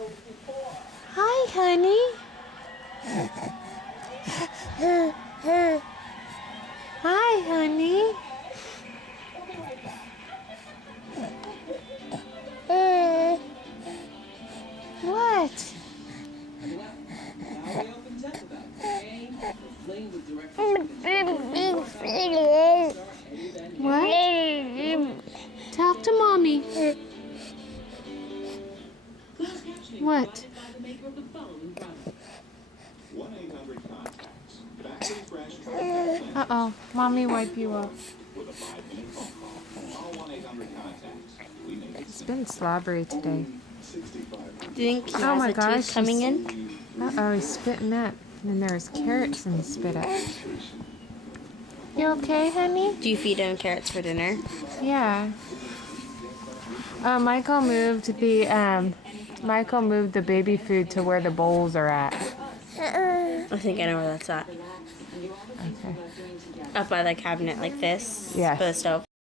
Hi, honey. Hi, honey. What? What? Talk to mommy. What? 1-800-CONTACTS. Battery crash. Uh-oh. Mommy wipe you up. With a 5-minute phone call. Call 1-800-CONTACTS. We make it It's been slobbery today. Do you think he Oh has my a gosh, tooth coming he's- in? Uh-oh, he's spitting up. And there's carrots in the spit up. You okay, honey? Do you feed him carrots for dinner? Yeah. Michael moved the baby food to where the bowls are at. I think I know where that's at. Okay. Up by the cabinet like this. Yes. By the stove.